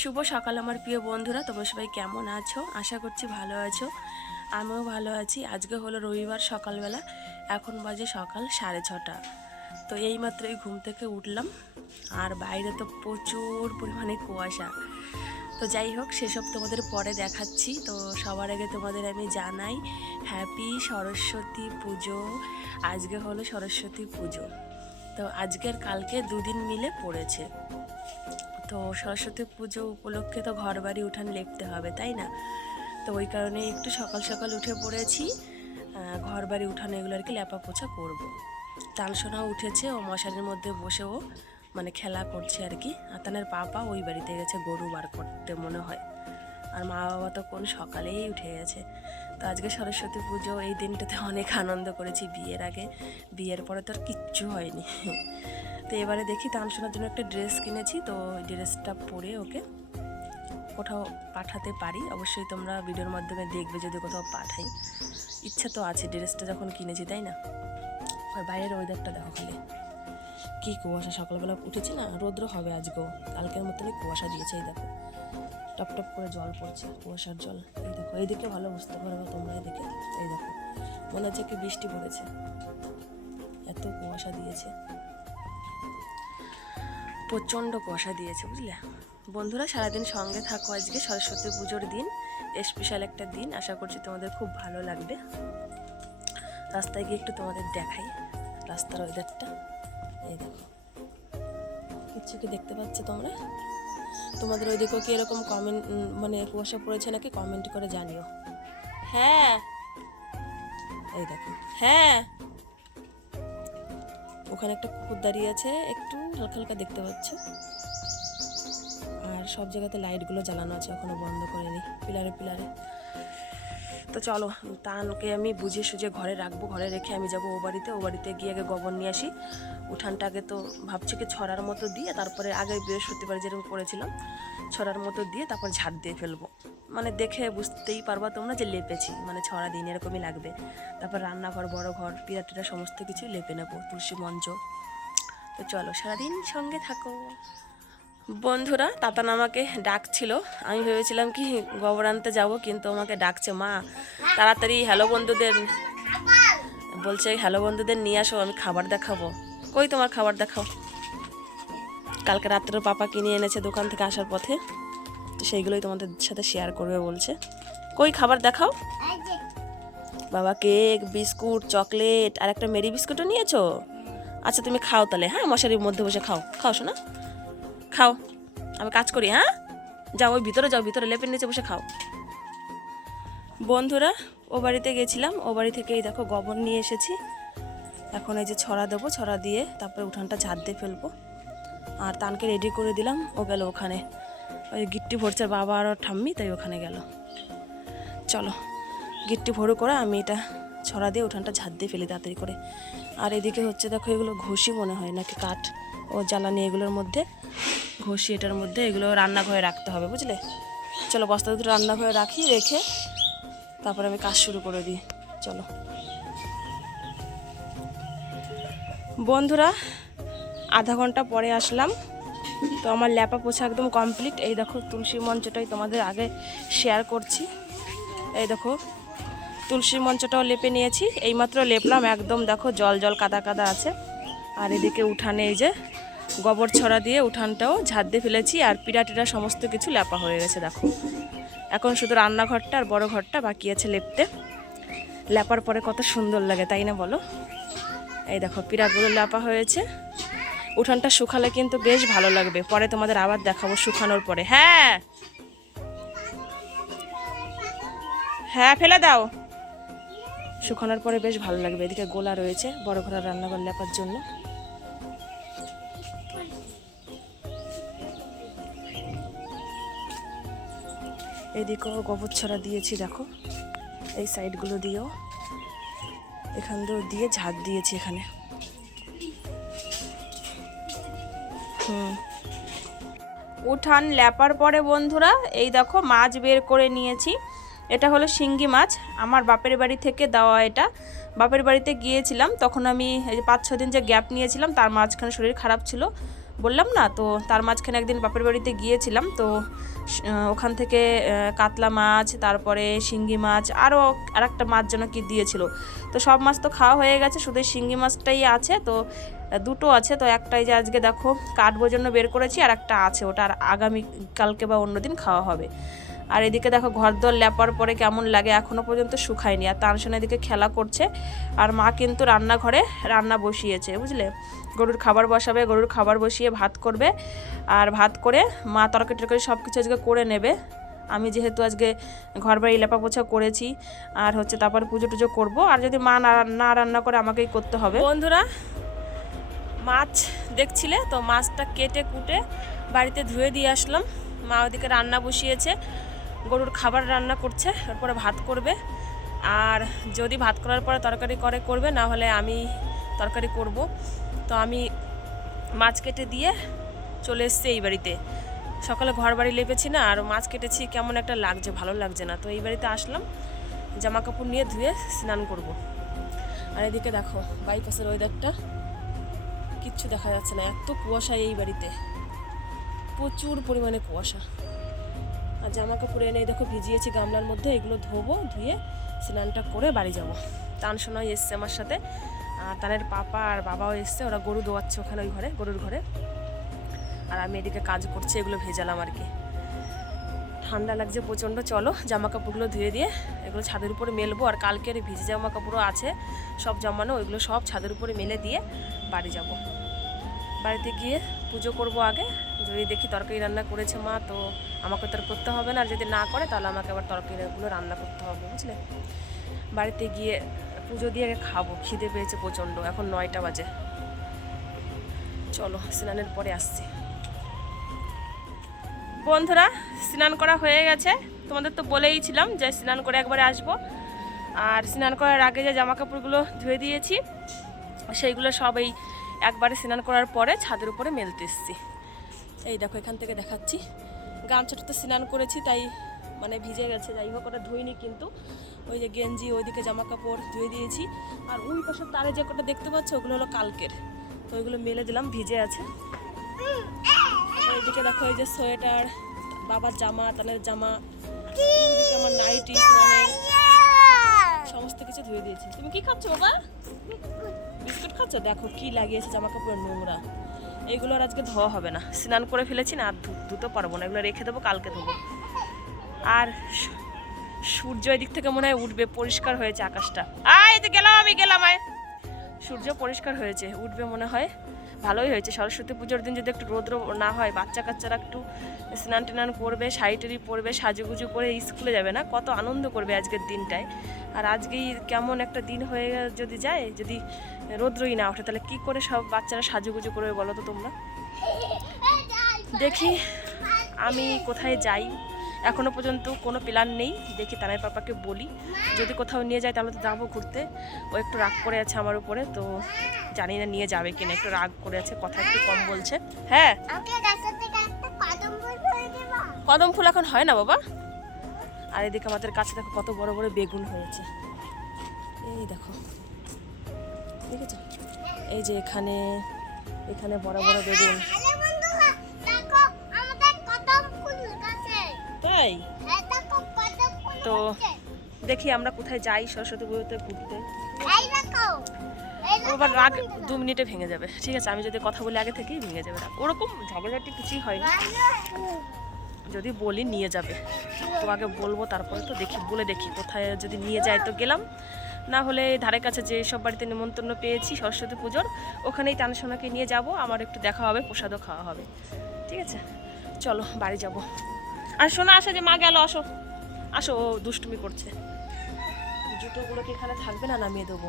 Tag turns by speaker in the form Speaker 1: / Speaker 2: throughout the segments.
Speaker 1: শুভ সকাল আমার প্রিয় বন্ধুরা, তোমরা সবাই কেমন আছো? আশা করছি ভালো আছো। আমিও ভালো আছি। আজকে হলো রবিবার সকালবেলা, এখন বাজে সকাল সাড়ে ছটা। তো এইমাত্রই ঘুম থেকে উঠলাম, আর বাইরে তো প্রচুর পরিমাণে কুয়াশা। তো যাই হোক, সেসব তোমাদের পরে দেখাচ্ছি। তো সবার আগে তোমাদের আমি জানাই হ্যাপি সরস্বতী পুজো। আজকে হলো সরস্বতী পুজো। তো আজকের কালকে দুদিন মিলে পড়েছে। তো সরস্বতী পুজো উপলক্ষে তো ঘর বাড়ি উঠান লেপতে হবে, তাই না? তো ওই কারণে একটু সকাল সকাল উঠে পড়েছি। ঘর বাড়ি উঠান এগুলো আর কি লেপা পোছা করব তালসোনা উঠেছে, ও মশারির মধ্যে বসে ও মানে খেলা করছে আর কি। আতানের পাপা ওই বাড়িতে গেছে গরু বার করতে মনে হয়। আর মা বাবা তো কোন সকালেই উঠে গেছে। তো আজকে সরস্বতী পুজো, এই দিনটাতে অনেক আনন্দ করেছি বিয়ের আগে। বিয়ের পরে তো আর কিচ্ছু হয়নি। তো এবারে দেখি তানসোনার জন্য একটা ড্রেস কিনেছি, তো ড্রেসটা পরে ওকে কোথাও পাঠাতে পারি। অবশ্যই তোমরা ভিডিওর মাধ্যমে দেখবে যদি কোথাও পাঠাই। ইচ্ছা তো আছে ড্রেসটা যখন কিনেছি, তাই না? আর বাইরের ওয়েদারটা দেখো খালি। কি কুয়াশা, সকালবেলা উঠেছে না, রৌদ্র হবে আজকেও। কালকের মতনই কুয়াশা দিয়েছে, এই দেখো। টপ টপ করে জল পড়ছে, কুয়াশার জল। এই দেখো এইদিকে ভালো বুঝতে পারবে তোমরা এদিকে। এই দেখো, মনে হচ্ছে কি বৃষ্টি পড়েছে। এত কুয়াশা দিয়েছে। প্রচণ্ড কুয়াশা দিয়েছে, বুঝলে? বন্ধুরা, সারাদিন সঙ্গে থাকো আজকে সরস্বতী পুজোর দিন। স্পেশাল একটা দিন, আশা করছি তোমাদের খুব ভালো লাগবে। রাস্তায় গিয়ে একটু তোমাদের দেখাই, রাস্তার ওয়েদারটা এই দেখো। কিছু কি দেখতে পাচ্ছ তোমরা? তোমাদের ওই দিকেও কি এরকম কমেন্ট মানে কুয়াশা পড়েছে নাকি? কমেন্ট করে জানিও। হ্যাঁ। এই দেখো। হ্যাঁ। ওখানে একটা কুকুর দাঁড়িয়ে আছে, একটু হালকা হালকা দেখতে পাচ্ছ। আর সব জায়গাতে লাইটগুলো জ্বালানো আছে, এখনও বন্ধ করিনি, পিলারে পিলারে। তো চলো, তানকে আমি বুঝিয়ে সুঝে ঘরে রাখব, ঘরে রেখে আমি যাব ও বাড়িতে ও বাড়িতে গিয়ে আগে গোবর নিয়ে আসি। উঠানটা আগে তো ভাবছি কি ছড়ার মতো দিয়ে, তারপরে আগে বৃহস্পতিবার যেরকম করেছিলাম, ছড়ার মতো দিয়ে তারপর ঝাড় দিয়ে ফেলব। মানে দেখে বুঝতেই পারবা তোমরা যে লেপেছি মানে ছড়া দিন এরকমই লাগবে। তারপর রান্নাঘর, বড় ঘর পিড়া টিরা সমস্ত কিছু লেপে নেব, তুলসী মঞ্চ তো চলো সারাদিন সঙ্গে থাকো। বন্ধুরা, তাতান আমাকে ডাকছিল। আমি ভেবেছিলাম কি, গোবর আনতে যাব, কিন্তু আমাকে ডাকছে মা। তাড়াতাড়ি হ্যালো বন্ধুদের বলছে হ্যালো বন্ধুদের নিয়ে আসো, আমি খাবার দেখাবো। কই তোমার খাবার দেখাও? কালকে রাত্রে পাপা কিনে এনেছে দোকান থেকে আসার পথে, তো সেইগুলোই তোমাদের সাথে শেয়ার করবে, বলছে। কই, খাবার দেখাও? বাবা, কেক, বিস্কুট, চকলেট আর একটা মেরি বিস্কুটও নিয়েছো? আচ্ছা তুমি খাও তাহলে হ্যাঁ? মশারির মধ্যে বসে খাও। খাও, শোনা। খাও। আমি কাজ করি হ্যাঁ? যাও, ওই ভিতরে যাও, ভিতরে লেপের নিচে বসে খাও। বন্ধুরা, ও বাড়িতে গেছিলাম। ও বাড়ি থেকে এই দেখো গোবর নিয়ে এসেছি। এখন এই যে ছড়া দেবো, ছড়া দিয়ে তারপরে উঠানটা ঝাড় দিয়ে ফেলব। আর তানকে রেডি করে দিলাম, ও গেল ওখানে। ওই গিট্টি ভরছে ওর বাবা আর ঠাম্মি, তাই ওখানে গেল। চলো, গিট্টি ভরু করে আমি এটা ছড়া দিয়ে উঠানটা ঝাড় দিয়ে ফেলি তাড়াতাড়ি করে। আর এদিকে হচ্ছে দেখো এগুলো ঘষি মনে হয় নাকি কাঠ ও জ্বালানি এগুলোর মধ্যে। ঘষি এটার মধ্যে এগুলো রান্নাঘরে রাখতে হবে, বুঝলে? চলো বস্তা দুটো রান্নাঘরে রাখি, রেখে তারপরে আমি কাজ শুরু করে দিই। চলো। বন্ধুরা, আধা ঘণ্টা পরে আসলাম। তো আমার ল্যাপা পোছা একদম কমপ্লিট। এই দেখো তুলসী মঞ্চটাই তোমাদের আগে শেয়ার করছি। এই দেখো তুলসী মঞ্চটাও লেপে নিয়েছি। এইমাত্র লেপলাম, একদম দেখো জল জল কাদা কাদা আছে। আর এদিকে উঠানে এই যে গোবর ছড়া দিয়ে উঠানটাও ঝাড় দিয়ে ফেলেছি, আর পিড়া টিড়া সমস্ত কিছু লেপা হয়ে গেছে, দেখো। এখন শুধু রান্নাঘরটা আর বড় ঘরটা বাকি আছে লেপতে। লেপার পরে কত সুন্দর লাগে, তাই না বলো? এই দেখো, পিড়াগুলো লেপা হয়েছে। উঠানটা শুকালে কিন্তু বেশ ভালো লাগবে। পরে তোমাদের আবার দেখাবো শুকানোর পরে। হ্যাঁ! হ্যাঁ ফেলে দাও। শুকানোর পরে বেশ ভালো লাগবে। এদিকে গোলা রয়েছে, বড় ঘরের রান্নাঘর লেপার জন্য। এদিকেও গোবর ছড়া দিয়েছি, দেখো। এই সাইডগুলো দিয়েও। এখান দিয়েও দিয়ে ঝাড় দিয়েছি এখানে। হুম। উঠান ল্যাপার পরে বন্ধুরা, এই দেখো মাছ বের করে নিয়েছি। এটা হলো শিঙ্গি মাছ। আমার বাপের বাড়ি থেকে দেওয়া এটা। বাপের বাড়িতে গিয়েছিলাম, তখন আমি পাঁচ ছ দিন যে গ্যাপ নিয়েছিলাম, তার মাঝখানে শরীর খারাপ ছিল। বললাম না, তো তার মাঝখানে একদিন বাপের বাড়িতে গিয়েছিলাম, তো ওখান থেকে কাতলা মাছ, তারপরে শিঙ্গি মাছ, আরও আরেকটা মাছ যেন কি দিয়েছিল। তো সব মাছ তো খাওয়া হয়ে গেছে, শুধু শিঙ্গি মাছটাই আছে, তো দুটো আছে, তো একটাই যে আজকে দেখো কাটবোর জন্য বের করেছি আর একটা আছে, ওটা আর আগামী কালকে বা অন্যদিন খাওয়া হবে। আর এদিকে দেখো ঘর দর ল্যাপার পরে কেমন লাগে এখনও পর্যন্ত শুকায়নি। আর তানসন এদিকে খেলা করছে। আর মা কিন্তু রান্নাঘরে রান্না বসিয়েছে, বুঝলে? গরুর খাবার বসাবে, গরুর খাবার বসিয়ে ভাত করবে। আর ভাত করে মা তরকারি টরকারি সব কিছু আজকে করে নেবে। আমি যেহেতু আজকে ঘর বাড়ি লেপা পোছা করেছি, আর হচ্ছে তারপর পুজো টুজো করব। আর যদি মা না রান্না করে আমাকেই করতে হবে। বন্ধুরা, মাছ দেখছিলে? তো মাছটা কেটে কুটে বাড়িতে ধুয়ে দিয়ে আসলাম। মা ওদিকে রান্না বসিয়েছে। গরুর খাবার রান্না করছে তারপরে ভাত করবে। আর যদি ভাত করার পরে তরকারি করে, করবে, না হলে আমি তরকারি করব। তো আমি মাছ কেটে দিয়ে চলে এসছি এই বাড়িতে। সকালে ঘর বাড়ি লেপেছি না, আর মাছ কেটেছি, কেমন একটা লাগছে, ভালো লাগছে না। তো এই বাড়িতে আসলাম জামা কাপড় নিয়ে ধুয়ে স্নান করব। আর এদিকে দেখো, বাইপাসের ওয়েদারটা কিচ্ছু দেখা যাচ্ছে না। এত কুয়াশা এই বাড়িতে। প্রচুর পরিমাণে কুয়াশা। আর জামা কাপড় এনে দেখো ভিজিয়েছি গামলার মধ্যে, এগুলো ধোবো, ধুয়ে স্নানটা করে বাড়ি যাব। টান শোনাই এসছে আমার সাথে, আর তানের পাপা আর বাবাও এসছে, ওরা গরু দোয়াচ্ছে ওখানে ওই ঘরে, গরুর ঘরে। আর আমি এদিকে কাজ করছি, এগুলো ভেজালাম আর কি। ঠান্ডা লাগছে প্রচণ্ড, চলো জামা কাপড়গুলো ধুয়ে দিয়ে এগুলো ছাদের উপরে মেলবো। আর কালকের ভিজে জামা কাপড়ও আছে, সব জমানো, ওইগুলো সব ছাদের উপরে মেলে দিয়ে বাড়ি যাব। বাড়িতে গিয়ে পুজো করব আগে যদি দেখি তরকারি রান্না করেছে মা, তো আমাকে তো আর করতে হবে না। আর যদি না করে, তাহলে আমাকে আবার তরকারিগুলো রান্না করতে হবে, বুঝলে? বাড়িতে গিয়ে পুজো দিয়ে আগে খাব। খিদে পেয়েছে প্রচণ্ড। এখন নয়টা বাজে। চলো, স্নানের পরে আসছি। বন্ধুরা, স্নান করা হয়ে গেছে। তোমাদের তো বলেই ছিলাম যে স্নান করে একবারে আসব। আর স্নান করার আগে যে জামা কাপড়গুলো ধুয়ে দিয়েছি, সেইগুলো সব এই একবারে স্নান করার পরে ছাদের উপরে মেলতে এসেছি। এই দেখো, এখান থেকে দেখাচ্ছি। গান গামছাটাতে স্নান করেছি, তাই মানে ভিজে গেছে। যাই হোক, ওটা ধুইনি কিন্তু। ওই যে গেঞ্জি, ওইদিকে জামা কাপড় ধুয়ে দিয়েছি। আর ওই পাশে তারে যে কটা দেখতে পাচ্ছ, ওগুলো হলো কালকের। তো ওইগুলো মেলে দিলাম, ভিজে আছে। ওইদিকে দেখো, এই যে সোয়েটার, বাবার জামা তানের জামা আমার নাইটি স্নানের সমস্ত কিছু ধুয়ে দিয়েছি। তুমি কি খাচ্ছ বাবা বিস্কুট খাচ্ছ? দেখো, কি লাগিয়েছে জামা কাপড় নোংরা। এইগুলো আর আজকে ধোয়া হবে না। স্নান করে ফেলেছি না, আর ধুতে পারব না। এগুলো রেখে দেবো, কালকে ধোবো। আর সূর্য এদিক থেকে মনে হয় উঠবে, পরিষ্কার হয়েছে আকাশটা। আয় তো গেলাম আমি, গেলাম, আয়। সূর্য পরিষ্কার হয়েছে, উঠবে মনে হয়। ভালোই হয়েছে। সরস্বতী পুজোর দিন যদি একটু রোদ্র না হয় বাচ্চা কাচ্চারা একটু স্নান টান করবে, শাড়ি টাড়ি পরবে, সাজুগুজু করে স্কুলে যাবে না? কত আনন্দ করবে আজকের দিনটায়। আর আজকেই কেমন একটা দিন হয়ে যদি যায়, যদি রোদ্রই না ওঠে, তাহলে কি করে সব বাচ্চারা সাজুগুজু করবে বলো তো তোমরা? দেখি আমি কোথায় যাই। এখনও পর্যন্ত কোনো প্ল্যান নেই। দেখি তানাই পাপাকে বলি। যদি কোথাও নিয়ে যায় তাহলে তো যাব ঘুরতে। ও একটু রাগ করে আছে আমার উপরে তো জানি না নিয়ে যাবে কিনা। একটু রাগ করে আছে কথা একটু কম বলছে। হ্যাঁ?
Speaker 2: কদম ফুল
Speaker 1: এখন হয় না বাবা? আর এদিকে আমাদের কাছে দেখো কত বড় বড় বেগুন হয়েছে। এই দেখো। দেখেছ? এই যে এখানে এখানে বড় বড় বেগুন। তাই?
Speaker 2: হ্যাঁ
Speaker 1: তো দেখি আমরা কোথায় যাই সরস্বতী পুজোতে ঘুরতে। আবার রাগ দু মিনিটে ভেঙে যাবে। ঠিক আছে আমি যদি কথা বলি আগে থেকেই ভেঙে যাবে রাগ। ওরকম ঝগড়াঝাটি কিছুই হয়নি। যদি বলি নিয়ে যাবে। তো আগে বলব তারপরে তো দেখি বলে দেখি কোথায় যদি নিয়ে যায় তো গেলাম। না হলে ধারে কাছে যে সব বাড়িতে নিমন্ত্রণ পেয়েছি সরস্বতী পুজোর ওখানেই টানসোনাকে নিয়ে যাব। আমার একটু দেখা হবে প্রসাদও খাওয়া হবে। ঠিক আছে? চলো বাড়ি যাব। আর শোনা, আসে যে মা গেল, আসো। আসো, ও দুষ্টুমি করছে। জুতোগুলো কি এখানে থাকবে না নামিয়ে দেবো?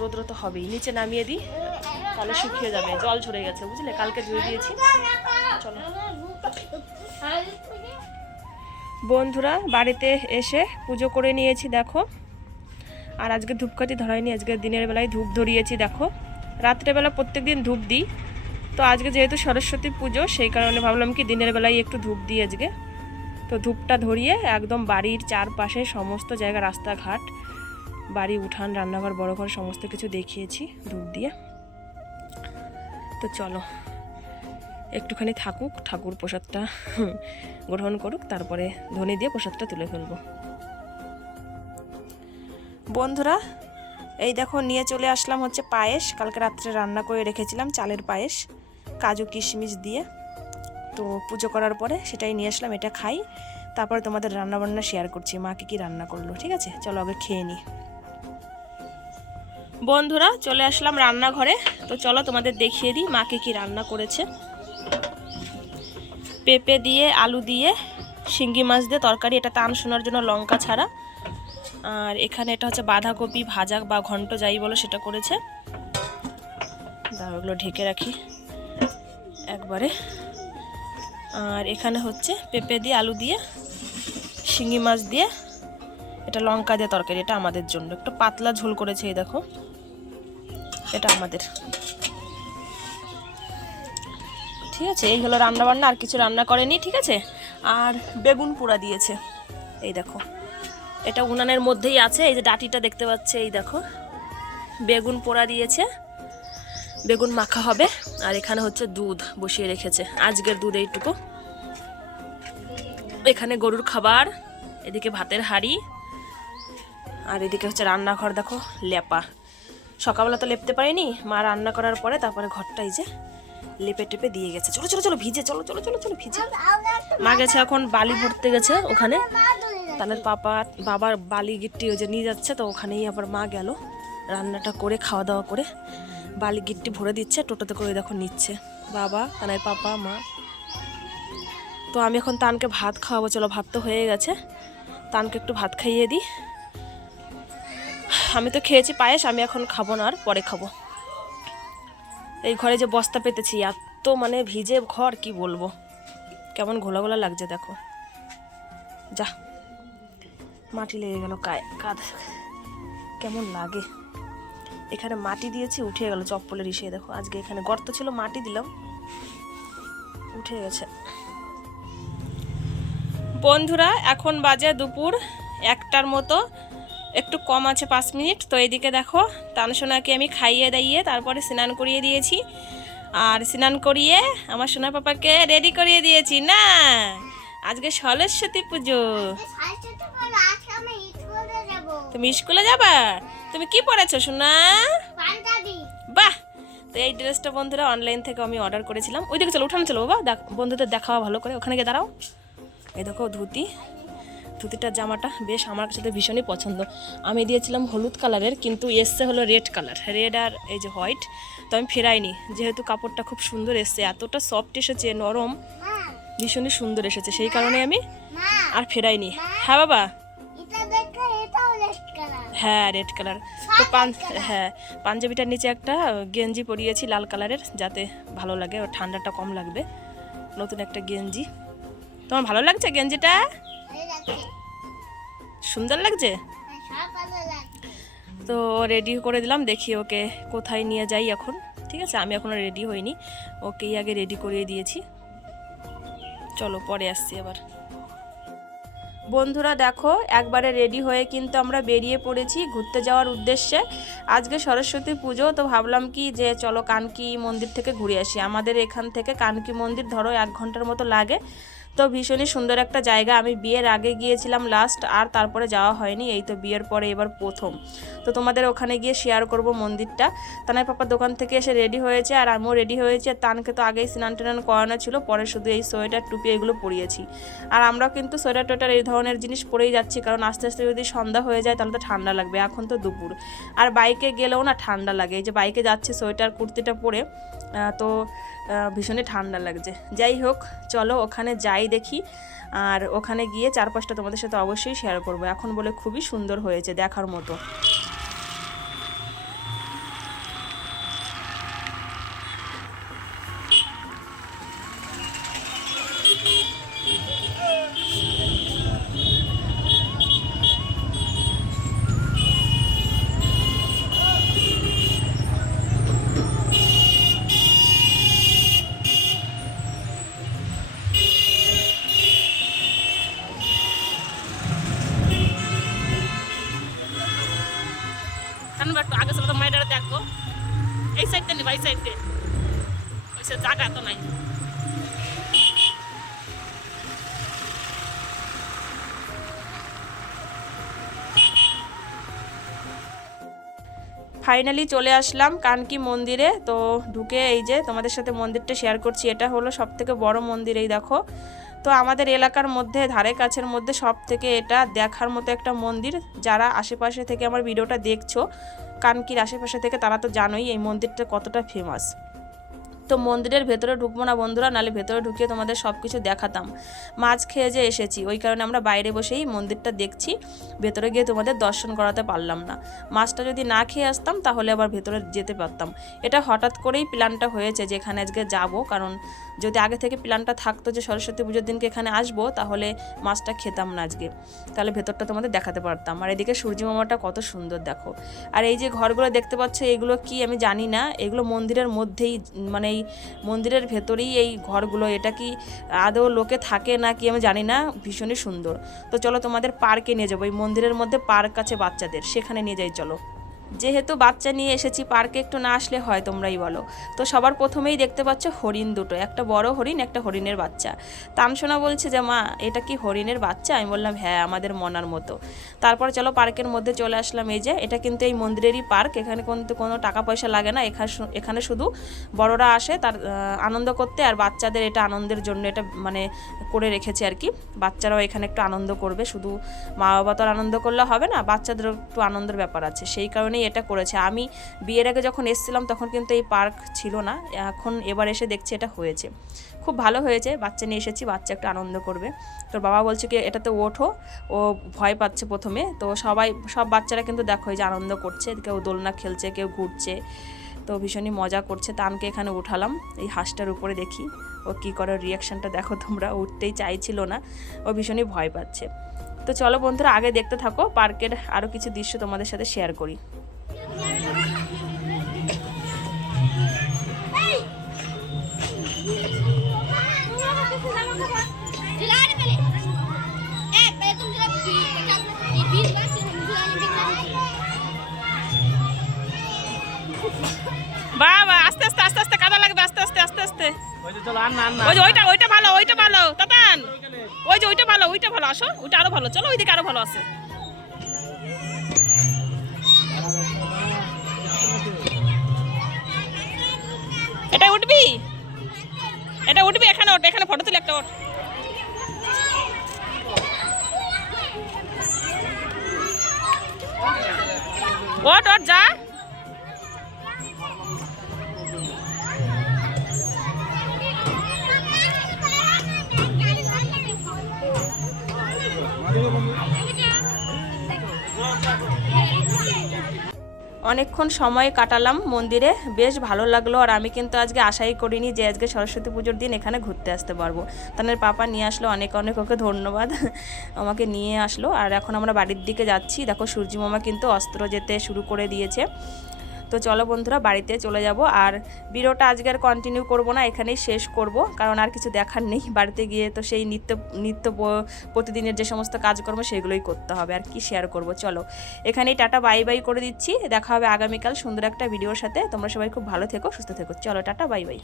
Speaker 1: রোদ্র তো হবেই। নিচে নামিয়ে দিই, তাহলে শুকিয়ে যাবে। জল ঝরে গেছে, বুঝলে? কালকে ধুয়ে দিয়েছি। চলো। বন্ধুরা, বাড়িতে এসে পুজো করে নিয়েছি, দেখো। আর আজকে ধূপকাঠি ধরাইনি, আজকে দিনের বেলায় ধূপ ধরিয়েছি, দেখো। রাত্রেবেলা প্রত্যেক দিন ধূপ দিই। তো আজকে যেহেতু সরস্বতী পুজো, সেই কারণে ভাবলাম কি দিনের বেলায় একটু ধূপ দিই আজকে। তো ধূপটা ধরিয়ে একদম বাড়ির চারপাশে সমস্ত জায়গা, রাস্তাঘাট, বাড়ি, উঠান, রান্নাঘর বড় ঘর সমস্ত কিছু দেখিয়েছি ধূপ দিয়ে। তো চলো, একটুখানি থাকুক, ঠাকুর প্রসাদটা গ্রহণ করুক, তারপরে ধনে দিয়ে প্রসাদটা তুলে ফেলব। বন্ধুরা, এই দেখো নিয়ে চলে আসলাম হচ্ছে পায়েস। কালকে রাত্রে রান্না করে রেখেছিলাম চালের পায়েস। কাজু কিশমিশ দিয়ে। তো পুজো করার পরে সেটাই নিয়ে আসলাম, এটা খাই। তারপরে তোমাদের রান্না বান্না শেয়ার করছি মাকে কি রান্না করল, ঠিক আছে? চলো আগে খেয়ে নিই বন্ধুরা, চলে আসলাম রান্নাঘরে। তো চলো তোমাদের দেখিয়ে দিই মাকে কি রান্না করেছে। পেঁপে দিয়ে, আলু দিয়ে, শিঙ্গি মাছ দিয়ে তরকারি, এটা টান শোনার জন্য লঙ্কা ছাড়া। আর এখানে এটা হচ্ছে বাঁধাকপি ভাজা বা ঘন্ট যাই বলো সেটা করেছে। দাঁড়াও ওগুলো ঢেকে রাখি। একবারে। আর এখানে হচ্ছে পেঁপে দিয়ে, আলু দিয়ে, শিঙি মাছ দিয়ে, এটা লঙ্কা দিয়ে তরকারি, এটা আমাদের জন্য। একটু পাতলা ঝোল করেছে এই দেখো। এটা আমাদের। ঠিক আছে, এই হলো রান্না বান্না আর কিছু রান্না করেনি, ঠিক আছে? আর বেগুন পোড়া দিয়েছে, এই দেখো। এটা উনানের মধ্যেই আছে, এই যে ডাটিটা দেখতে পাচ্ছে, এই দেখো। বেগুন পোড়া দিয়েছে। বেগুন মাখা হবে, আর এখানে হচ্ছে দুধ বসিয়ে রেখেছে। আজকের দুধ এইটুকু। এখানে গরুর খাবার, এদিকে ভাতের হাঁড়ি, আর এদিকে হচ্ছে রান্নাঘর, দেখো, লেপা। সকালবেলা তো লেপতে পারিনি, মা রান্না করার পরে তারপরে ঘরটা এই যে লেপে টেপে দিয়ে গেছে। চলো চলো চলো, ভিজে, চলো চলো চলো চলো, ভিজে। মা গেছে এখন বালি ভরতে গেছে ওখানে। তাহলে পাপা, বাবার বালি গিট্টি ওই যে নিয়ে যাচ্ছে, তো ওখানেই আবার মা গেল রান্নাটা করে, খাওয়া দাওয়া করে। বালি গিট্টি ভরে দিচ্ছে, টোটোতে করে দেখো নিচ্ছে। বাবা, তানের পাপা, মা। তো আমি এখন তানকে ভাত খাওয়াবো, চলো ভাত তো হয়ে গেছে। তানকে একটু ভাত খাইয়ে দিই। আমি তো খেয়েছি পায়েস, আমি এখন খাব না আর পরে খাব। এই ঘরে যে বস্তা পেতেছি, এত মানে ভিজে ঘর, কি বলব? কেমন ঘোলা ঘোলা লাগছে, দেখো। যা, মাটি লেগে গেল, কায় কাঁধ কেমন লাগে। এখানে মাটি দিয়েছি উঠে গেল চপ্পলের ইসে দেখো আজকে এখানে গর্ত ছিল মাটি দিলাম। উঠে গেছে। বন্ধুরা এখন বাজে দুপুর একটার মতো একটু কম আছে পাঁচ মিনিট তো এদিকে দেখো তানসোনাকে আমি খাইয়ে দাইয়ে তারপরে স্নান করিয়ে দিয়েছি। আর স্নান করিয়ে আমার সোনা পাপাকে রেডি করিয়ে দিয়েছি না? আজকে সরস্বতী পুজো। তুমি স্কুলে যাবা? তুমি কি পড়েছো সোনা? বাহ! তো এই ড্রেসটা বন্ধুরা অনলাইন থেকে আমি অর্ডার করেছিলাম। ওই দিকে চলো উঠানো চলো বাবা। দেখ বন্ধুদের দেখাওয়া ভালো করে। ওখানে গিয়ে দাঁড়াও। এই দেখো ধুতি। ধুতিটার জামাটা বেশ আমার কাছে তো ভীষণই পছন্দ। আমি দিয়েছিলাম হলুদ কালারের কিন্তু এসছে হলো রেড কালার রেড আর এই যে হোয়াইট তো আমি ফেরাইনি। যেহেতু কাপড়টা খুব সুন্দর এসছে। এতটা সফট এসেছে নরম। ভীষণই সুন্দর এসেছে। সেই কারণে আমি আর ফেরাইনি। হ্যাঁ বাবা। হ্যাঁ রেড কালার তো হ্যাঁ পাঞ্জাবিটার নিচে একটা গেঞ্জি পরিয়েছি লাল কালারের যাতে ভালো লাগে ও ঠান্ডাটা কম লাগবে। নতুন একটা গেঞ্জি। তোমার ভালো লাগছে গেঞ্জিটা? সুন্দর লাগছে? তো রেডি করে দিলাম দেখি ওকে কোথায় নিয়ে যাই এখন। ঠিক আছে? আমি এখনও রেডি হইনি। ওকেই আগে রেডি করিয়ে দিয়েছি। চলো পরে আসছি এবার বন্ধুরা দেখো, একবারে রেডি হয়ে কিন্তু আমরা বেরিয়ে পড়েছি ঘুরতে যাওয়ার উদ্দেশ্যে। আজকে সরস্বতী পুজো, তো ভাবলাম কি যে চলো কানকি মন্দির থেকে ঘুরে আসি। আমাদের এখান থেকে কানকি মন্দির ধরো এক ঘণ্টার মতো লাগে। তো ভীষণই সুন্দর একটা জায়গা। আমি বিয়ের আগে গিয়েছিলাম লাস্ট আর তারপরে যাওয়া হয়নি, এই তো বিয়ের পরে এবার প্রথম। তো তোমাদের ওখানে গিয়ে শেয়ার করব মন্দিরটা। তানাই পাপা দোকান থেকে এসে রেডি হয়েছে, আর আমিও রেডি হয়েছি, আর তানকে তো আগেই স্নান টান করানো ছিল, পরে শুধু এই সোয়েটার, টুপি এগুলো পরিয়েছি। আর আমরাও কিন্তু সোয়েটার টোয়েটার এই ধরনের জিনিস পরেই যাচ্ছি, কারণ আস্তে আস্তে যদি সন্ধ্যা হয়ে যায়, তাহলে তো ঠান্ডা লাগবে, এখন তো দুপুর। আর বাইকে গেলেও না ঠান্ডা লাগে, এই যে বাইকে যাচ্ছে সোয়েটার, কুর্তিটা পরে তো ভীষণই ঠান্ডা লাগছে। যাই হোক, চলো ওখানে যাই দেখি। আর ওখানে গিয়ে চারপাশটা তোমাদের সাথে অবশ্যই শেয়ার করব। এখন বলে খুবই সুন্দর হয়েছে দেখার মতো। ফাইনালি চলে আসলাম কানকি মন্দিরে। তো ঢুকে এই যে তোমাদের সাথে মন্দিরটা শেয়ার করছি, এটা হলো সব থেকে বড় মন্দির এই দেখো। তো আমাদের এলাকার মধ্যে, ধারে কাছের মধ্যে সব থেকে এটা দেখার মতো একটা মন্দির। যারা আশেপাশে থেকে আমার ভিডিওটা দেখছ, কানকির আশেপাশে থেকে তারা তো জানোই এই মন্দিরটা কতটা ফেমাস তো মন্দিরের ভেতরে ঢুকবো না বন্ধুরা নালে ভেতরে ঢুকিয়ে তোমাদের সব কিছু দেখাতাম। মাছ খেয়ে যে এসেছি, ওই কারণে আমরা বাইরে বসেই মন্দিরটা দেখছি, ভেতরে গিয়ে তোমাদের দর্শন করাতে পারলাম না। মাছটা যদি না খেয়ে আসতাম, তাহলে আবার ভেতরে যেতে পারতাম। এটা হঠাৎ করেই প্ল্যানটা হয়েছে যে এখানে আজকে যাব, কারণ যদি আগে থেকে প্ল্যানটা থাকতো যে সরস্বতী পুজোর দিনকে এখানে আসব, তাহলে মাছটা খেতাম না আজকে। তাহলে ভেতরটা তোমাদের দেখাতে পারতাম। আর এদিকে সূর্য মামাটা কত সুন্দর, দেখো। আর এই যে ঘরগুলো দেখতে পাচ্ছ, এগুলো কি আমি জানি না। এগুলো মন্দিরের মধ্যেই মানে এই মন্দিরের ভেতরেই এই ঘরগুলো। এটা কি আদৌ লোকে থাকে না কি আমি জানি না। ভীষণই সুন্দর। তো চলো তোমাদের পার্কে নিয়ে যাব। এই মন্দিরের মধ্যে পার্ক আছে বাচ্চাদের। সেখানে নিয়ে যাই, চলো। যেহেতু বাচ্চা নিয়ে এসেছি, পার্কে একটু না আসলে হয় তোমরাই বলো। তো সবার প্রথমেই দেখতে পাচ্ছ হরিণ দুটো, একটা বড় হরিণ, একটা হরিণের বাচ্চা। তানসোনা বলছে যে, মা, এটা কি হরিণের বাচ্চা? আমি বললাম হ্যাঁ আমাদের মনার মতো। তারপর চলো পার্কের মধ্যে চলে আসলাম এই যে, এটা কিন্তু এই মন্দিরেরই পার্ক, এখানে কিন্তু কোনো টাকা পয়সা লাগে না, এখানে শুধু বড়রা আসে তার আনন্দ করতে আর বাচ্চাদের এটা আনন্দের জন্য এটা মানে করে রেখেছে আর কি। বাচ্চারাও এখানে একটু আনন্দ করবে, শুধু মা বাবা তো আনন্দ করলে হবে না, বাচ্চাদেরও একটু আনন্দের ব্যাপার আছে। সেই কারণেই এটা করেছে। আমি বিয়ের আগে যখন এসেছিলাম তখন কিন্তু এই পার্ক ছিল না, এখন এবার এসে দেখছি এটা হয়েছে। খুব ভালো হয়েছে, বাচ্চা নিয়ে এসেছি, বাচ্চা একটু আনন্দ করবে। তোর বাবা বলছে কি, এটাতে ওঠো, ও ভয় পাচ্ছে প্রথমে। তো সবাই, সব বাচ্চারা কিন্তু দেখো এই যে আনন্দ করছে, কেউ দোলনা খেলছে, কেউ ঘুরছে। তো ভীষণই মজা করছে। তানকে এখানে উঠালাম, এই হাঁসটার উপরে দেখি, ও কী করে রিয়াকশানটা দেখো তোমরা উঠতেই চাইছিল না, ও ভীষণই ভয় পাচ্ছে। তো চলো বন্ধুরা, আগে দেখতে থাকো, পার্কের আরও কিছু দৃশ্য তোমাদের সাথে শেয়ার করি। আস্তে আস্তে।
Speaker 3: ওই যে
Speaker 1: ওই ওইটা ওইটা ভালো ওইটা ভালো। তাতান ওই যে ওইটা ভালো ওইটা ভালো আসো। ওইটা আরও ভালো চলো ওইদিকে আরও ভালো আছে। এটা উঠবি? এটা উঠবি এখানে ওঠ এখানে ফটো তুলে একটা ওঠ। ওঠ ওঠ যা। অনেকক্ষণ সময় কাটালাম মন্দিরে, বেশ ভালো লাগল। আর আমি কিন্তু আজকে আশাই করিনি যে আজকে সরস্বতী পুজোর দিন এখানে ঘুরতে আসতে পারব। তাদের পাপা নিয়ে আসলো অনেক অনেক ওকে ধন্যবাদ। আমাকে নিয়ে আসলো। আর এখন আমরা বাড়ির দিকে যাচ্ছি। দেখো সূর্যমামা কিন্তু অস্ত্র যেতে শুরু করে দিয়েছে। তো চলো বন্ধুরা, বাড়িতে চলে যাব। আর ভিডিওটা আজকে আর কন্টিনিউ করব না, এখানেই শেষ করব। কারণ আর কিছু দেখার নেই বাড়িতে গিয়ে, তো সেই নিত্য নিত্য প্রতিদিনের যে সমস্ত কাজকর্ম সেগুলোই করতে হবে। আর কি শেয়ার করব? চলো, এখানেই টাটা বাই বাই করে দিচ্ছি। দেখা হবে আগামীকাল সুন্দর একটা ভিডিওর সাথে। তোমরা সবাই খুব ভালো থেকো, সুস্থ থেকো। চলো, টাটা বাই বাই